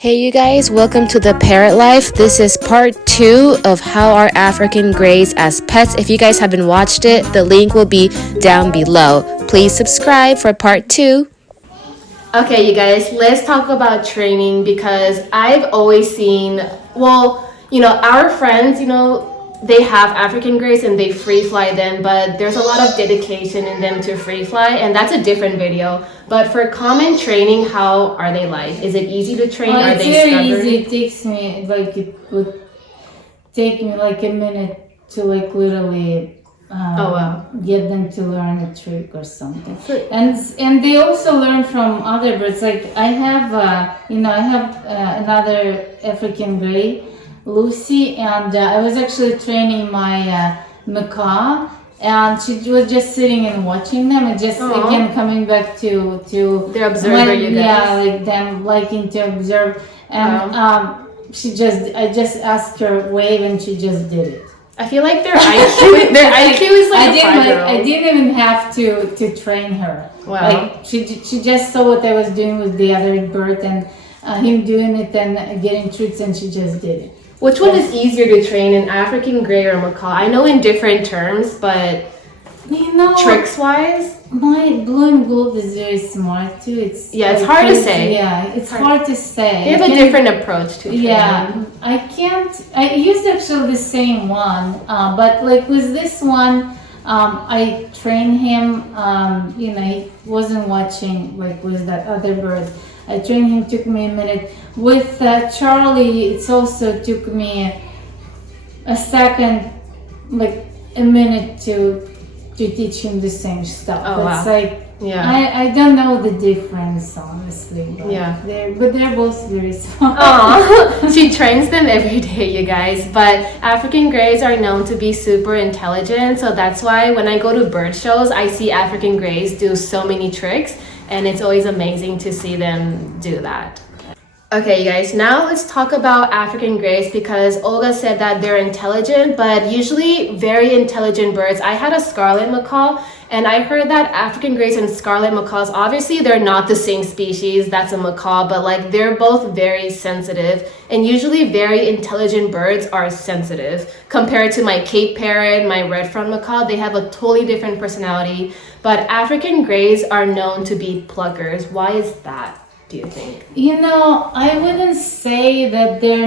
Hey you guys, welcome to the Parrot Life. This is part 2 of how our African grays as pets. If you guys haven't watched it, the link will be down below. Please subscribe for part 2. Okay, you guys, let's talk about training because I've always seen, our friends, they have African grays and they free fly them, but there's a lot of dedication in them to free fly, and that's a different video. But for common training, how are they like? Is it easy to train? Are It's they very stubborn? easy. It would take me like a minute to literally get them to learn a trick or something. And they also learn from other birds. Like I have another African gray, Lucy, and I was actually training my macaw, and she was just sitting and watching them, and just again coming back to They're observer, you guys. Yeah, like them liking to observe, and I just asked her wave, and she just did it. I feel like their IQ is like a 5-year-old. I didn't even have to train her. Wow. Like she just saw what I was doing with the other bird, and him doing it and getting treats, and she just did it. Which one is easier to train, an African gray or macaw? I know in different terms, but tricks-wise? My blue and gold is very smart too. It's hard to say. Yeah, it's hard to say. They have a different approach to training. Yeah, I used actually the same one, but like with this one, I trained him, he wasn't watching like with that other bird. I trained him, took me a minute. With Charlie, it's also took me a second, like a minute to teach him the same stuff. Oh, wow. It's like, I don't know the difference, honestly. But they're both very smart. She trains them every day, you guys. But African grays are known to be super intelligent, so that's why when I go to bird shows, I see African grays do so many tricks, and it's always amazing to see them do that. Okay, you guys, now let's talk about African grays because Olga said that they're intelligent, but usually very intelligent birds. I had a scarlet macaw, and I heard that African grays and scarlet macaws, obviously they're not the same species, that's a macaw, but like they're both very sensitive, and usually very intelligent birds are sensitive. Compared to my Cape Parrot, my red-front macaw, they have a totally different personality, but African grays are known to be pluckers. Why is that, do you think? I wouldn't say that they're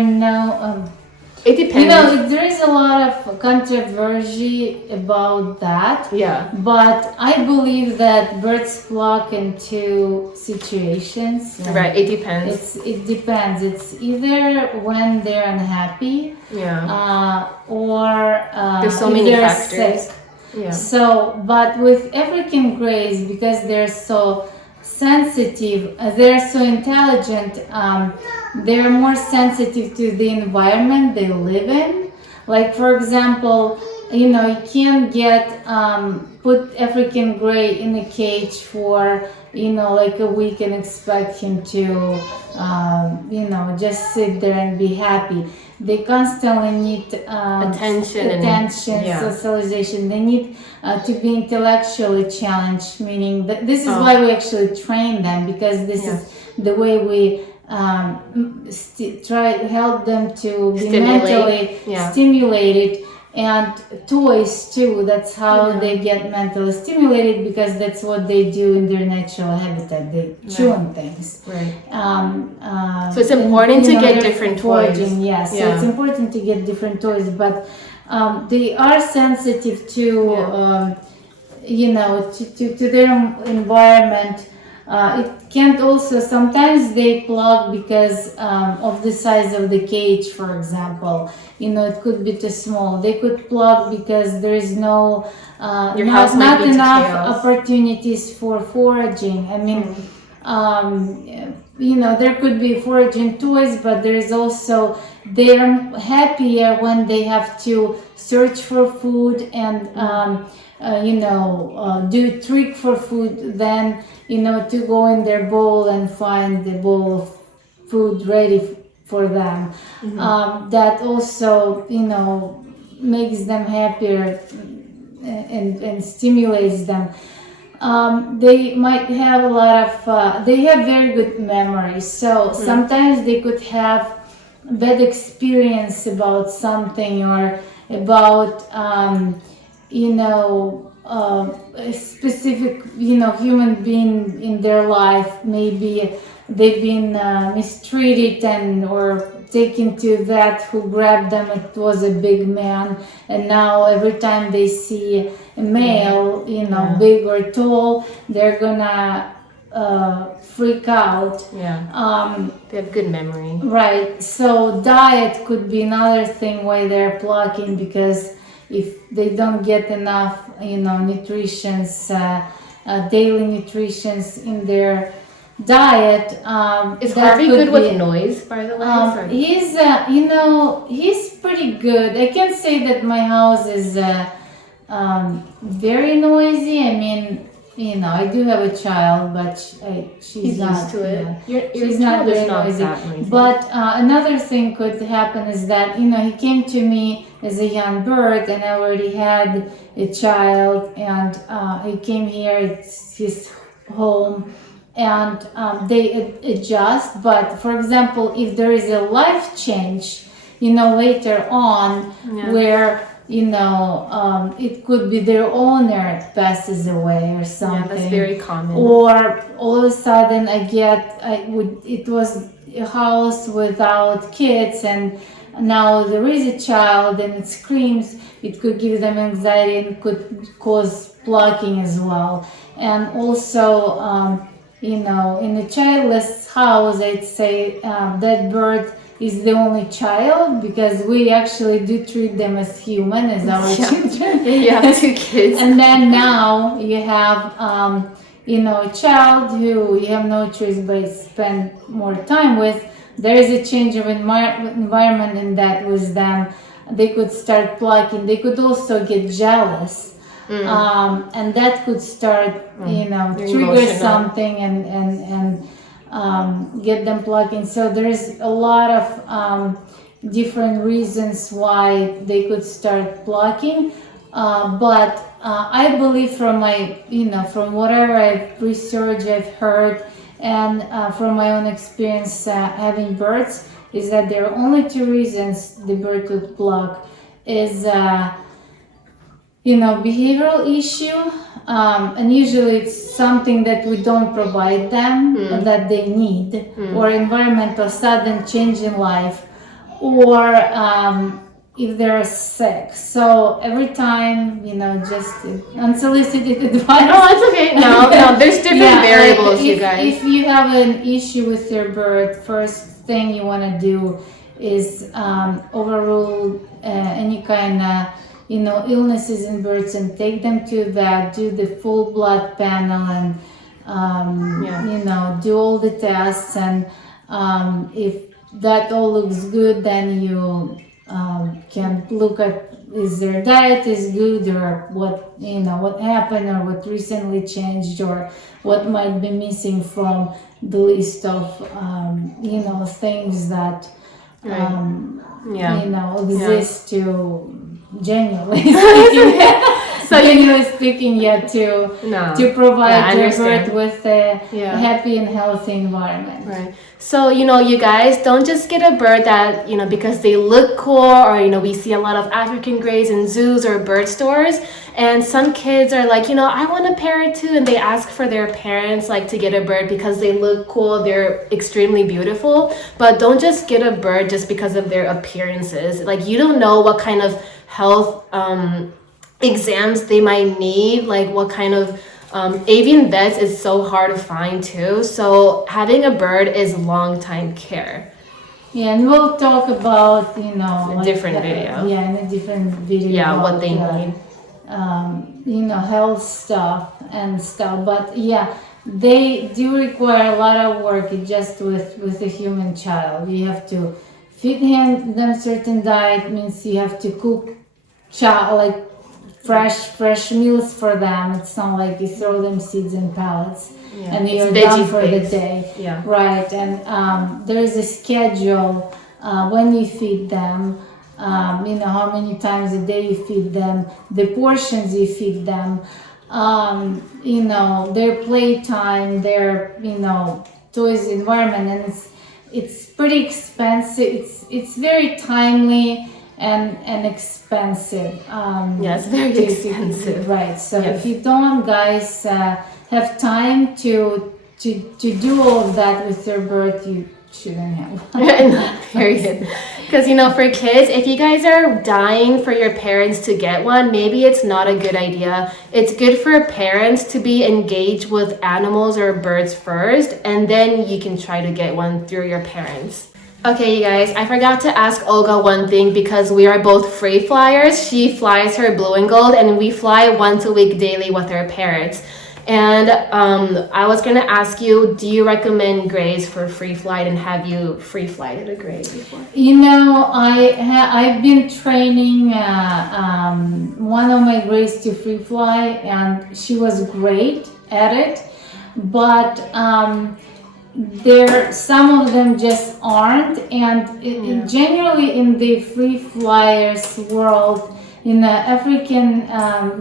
it depends. There is a lot of controversy about that. Yeah. But I believe that birds pluck in two situations. Right, it depends. It depends. It's either when they're unhappy, or there's so if many they're factors. sick. Yeah. So, but with African grays, because they're so sensitive, they're so intelligent, they're more sensitive to the environment they live in. Like for example, you can't put African gray in a cage for like a week and expect him to just sit there and be happy. They constantly need attention, socialization. They need to be intellectually challenged, meaning that this is why we actually train them, because this is the way we try to help them to be mentally stimulated. And toys too, that's how they get mentally stimulated, because that's what they do in their natural habitat. They chew on things. Right. So it's important to get different toys. So it's important to get different toys, but they are sensitive to to their environment. It can't also, sometimes they pluck because of the size of the cage, for example. It could be too small. They could pluck because there is not enough opportunities for foraging. I mean, there could be foraging toys, but there is also, they're happier when they have to search for food and do a trick for food than to go in their bowl and find the bowl of food ready for them. That also makes them happier and stimulates them. they might have a lot of, they have very good memories. So sometimes they could have bad experience about something or about, a specific, human being in their life. Maybe they've been mistreated and or taken to that who grabbed them. It was a big man, and now every time they see a male, big or tall, they're gonna freak out. They have good memory. Right. So diet could be another thing why they're plucking, because if they don't get enough, nutritions, daily nutritions in their diet. Is Harvey good with noise, by the way? He's pretty good. I can't say that my house is very noisy. I mean, I do have a child, but she's not used to it. She's not very noisy. But another thing could happen is that he came to me as a young bird, and I already had a child, and he came here. It's his home. And they adjust. But for example, if there is a life change, later on, where it could be their owner passes away or something. Yeah, that's very common. Or all of a sudden it was a house without kids, and now there is a child and it screams. It could give them anxiety and could cause plucking as well. And also, in a childless house, I'd say that bird is the only child, because we actually do treat them as human, as our children. You have 2 kids. And then now you have, a child who you have no choice but spend more time with. There is a change of environment in that with them. They could start plucking. They could also get jealous. And that could start, trigger something and get them plucking. So there's a lot of different reasons why they could start plucking. But I believe from my, from whatever I've researched, I've heard, and from my own experience having birds, is that there are only 2 reasons the bird would pluck. Is behavioral issue, and usually it's something that we don't provide them that they need, or environmental sudden change in life, or if they're sick. So every time, just unsolicited advice. No, it's okay. No, there's different variables, like you guys. If you have an issue with your bird, first thing you want to do is overrule any kind of illnesses in birds and take them to vet, do the full blood panel, and do all the tests. And if that all looks good, then you can look at is their diet is good, or what happened, or what recently changed, or what might be missing from the list of things that exist to genuinely speaking, to provide your bird with a happy and healthy environment. Right. So, you guys, don't just get a bird that, because they look cool, or, we see a lot of African greys in zoos or bird stores. And some kids are like, I want a parrot too. And they ask for their parents, to get a bird because they look cool. They're extremely beautiful. But don't just get a bird just because of their appearances. You don't know what kind of health exams they might need, what kind of avian vets is so hard to find too. So having a bird is long time care. Yeah, and we'll talk about in a different video. Yeah, in a different video. Yeah, what they need. Health stuff and stuff. But yeah, they do require a lot of work just with a human child. You have to feed them certain diet, means you have to cook fresh meals for them. It's not like you throw them seeds and pellets and you're done for the day. Yeah. Right. And there is a schedule when you feed them. How many times a day you feed them, the portions you feed them. their playtime, their toys environment, and it's pretty expensive. It's very timely and expensive. Yes, very expensive. Right. So Yes. if you don't, guys, have time to do all of that with your bird, you shouldn't have. Period. Because for kids, if you guys are dying for your parents to get one, maybe it's not a good idea. It's good for parents to be engaged with animals or birds first, and then you can try to get one through your parents. Okay, you guys, I forgot to ask Olga one thing because we are both free flyers. She flies her blue and gold, and we fly once a week daily with our parrots. And I was gonna ask you, do you recommend grays for free flight, and have you free flighted a gray before? I've been training one of my grays to free fly, and she was great at it. But some of them just aren't, and generally in the free flyers world, in the African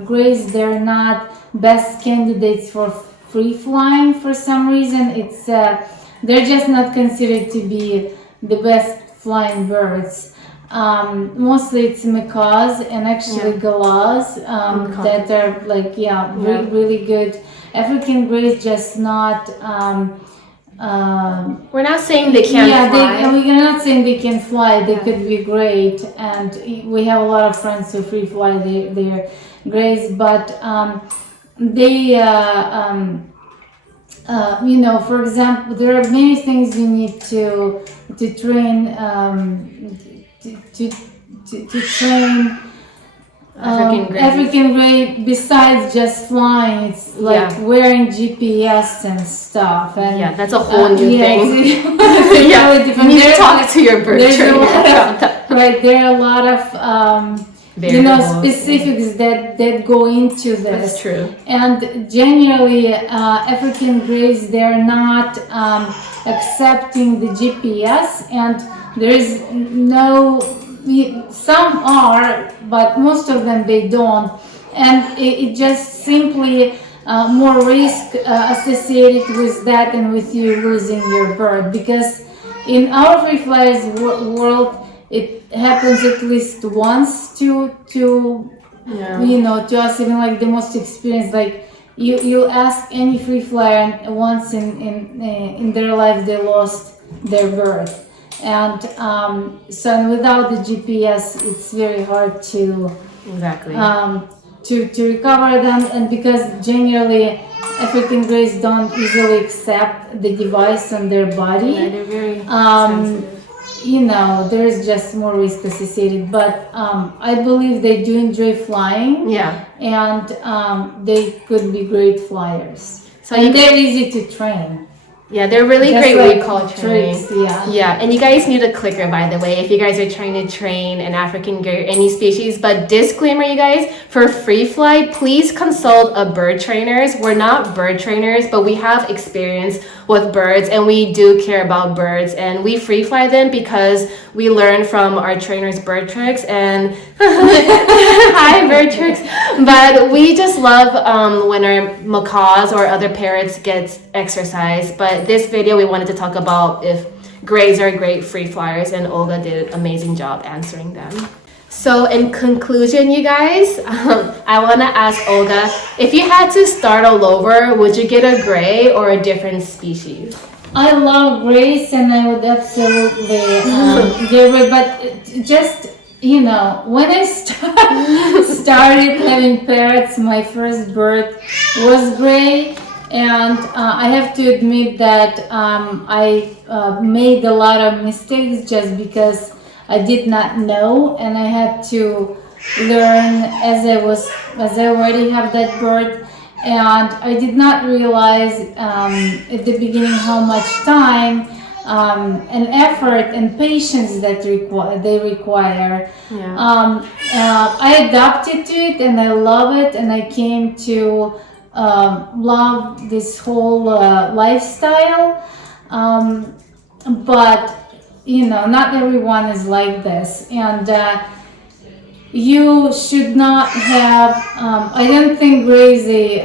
grays, they're not best candidates for free flying for some reason. It's they're just not considered to be the best flying birds. Mostly it's macaws and actually galahs that are really good. African grays just not. We're not saying they can't fly. We're not saying they can fly. They could be great, and we have a lot of friends who free fly their grays, but they, for example, there are many things you need to train to train. African gray, besides just flying, it's like wearing GPS and stuff. And that's a whole new thing. Really different. You need to talk to your bird trainer about that. Right, there are a lot of specifics that go into this. That's true. And generally, African grays, they're not accepting the GPS, and there is no. Some are, but most of them they don't, and it just simply more risk associated with that and with you losing your bird, because in our free flyers world it happens at least once to us, even like the most experienced, like you ask any free flyer, and once in their life they lost their bird. And so without the GPS, it's very hard to recover them. And because generally African grays don't easily accept the device on their body, they're very sensitive. There's just more risk associated. But I believe they do enjoy flying. Yeah. And they could be great flyers. So they're easy to train. Yeah, they're really Just great like recall training. tricks, Yeah, and you guys need a clicker, by the way, if you guys are trying to train an African gray or any species. But disclaimer, you guys, for free fly, please consult a bird trainers. We're not bird trainers, but we have experience with birds, and we do care about birds, and we free fly them because we learn from our trainers, BirdTricks, and hi BirdTricks. But we just love when our macaws or other parrots get exercise. But this video we wanted to talk about if grays are great free flyers, and Olga did an amazing job answering them. So in conclusion, you guys, I want to ask Olga, if you had to start all over, would you get a gray or a different species? I love grays, and I would absolutely get rid. But just when I started having parrots, my first bird was gray, and I have to admit that I made a lot of mistakes just because I did not know, and I had to learn as I already have that bird. And I did not realize at the beginning how much time and effort and patience that they require. Yeah. I adapted to it, and I love it, and I came to love this whole lifestyle. But not everyone is like this, and you should not have. I don't think gray is a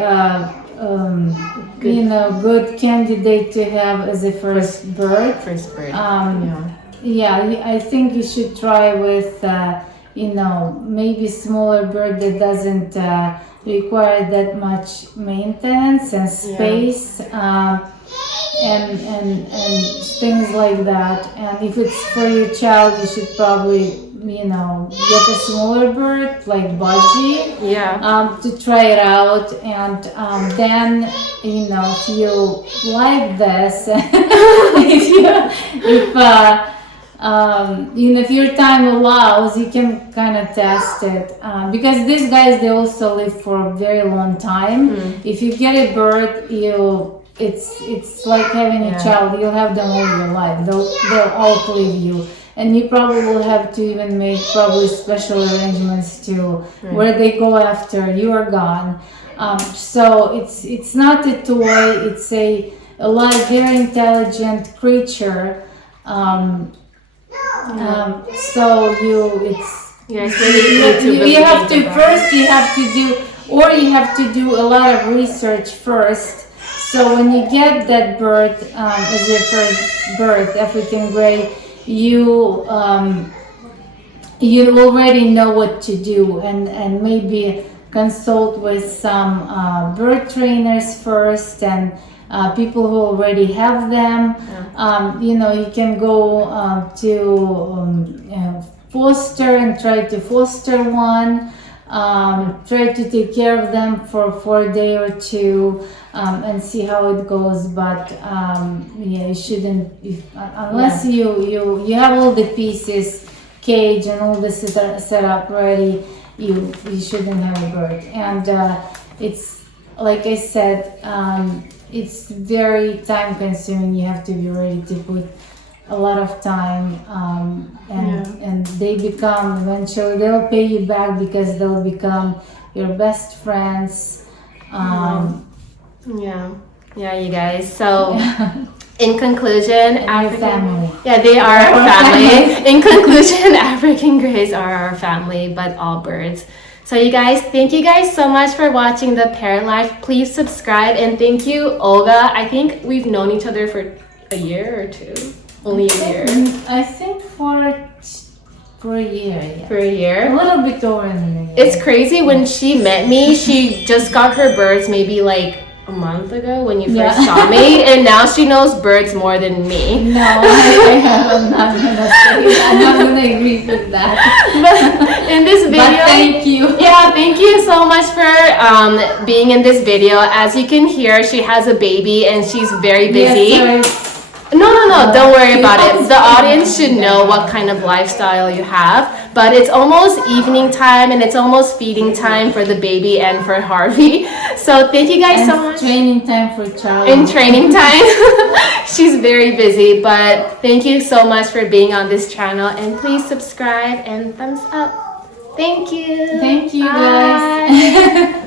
good candidate to have as a first bird. First bird. I think you should try with maybe smaller bird that doesn't require that much maintenance and space. And things like that. And if it's for your child, you should probably get a smaller bird like budgie to try it out. And then if you like this, if your time allows, you can kind of test it because these guys, they also live for a very long time. If you get a bird, it's like having a child. You'll have them all your life. They'll outlive you, and you probably will have to even make probably special arrangements to where they go after you are gone. So it's not a toy. It's a live, very intelligent creature. So you have to do a lot of research first. So when you get that bird as your first bird, African gray, you already know what to do, and maybe consult with some bird trainers first and people who already have them. You can go to foster and try to foster one. Try to take care of them for a day or two and see how it goes. But you shouldn't unless you have all the pieces, cage and all this set up ready. You shouldn't have a bird. And it's like I said, it's very time consuming. You have to be ready to put a lot of time, and they become eventually, they'll pay you back because they'll become your best friends. You guys. So in conclusion, family. Yeah, they are our family. In conclusion, African Greys are our family, but all birds. So you guys, thank you guys so much for watching the Parrot Life. Please subscribe, and thank you, Olga. I think we've known each other for a year or two. Only a year. I think for a year. Yeah. For a year? A little bit over than a year. It's crazy. When she met me, she just got her birds maybe like a month ago when you first saw me, and now she knows birds more than me. No, I'm not gonna say that. I'm not gonna agree with that. But in this video, but thank you. Yeah, thank you so much for being in this video. As you can hear, she has a baby and she's very busy. Yes, No, don't worry about it. The audience should know what kind of lifestyle you have. But it's almost evening time and it's almost feeding time for the baby and for Harvey. So thank you guys so much. Training time for Charlie. In training time. She's very busy, but thank you so much for being on this channel, and please subscribe and thumbs up. Thank you. Thank you, Bye. guys.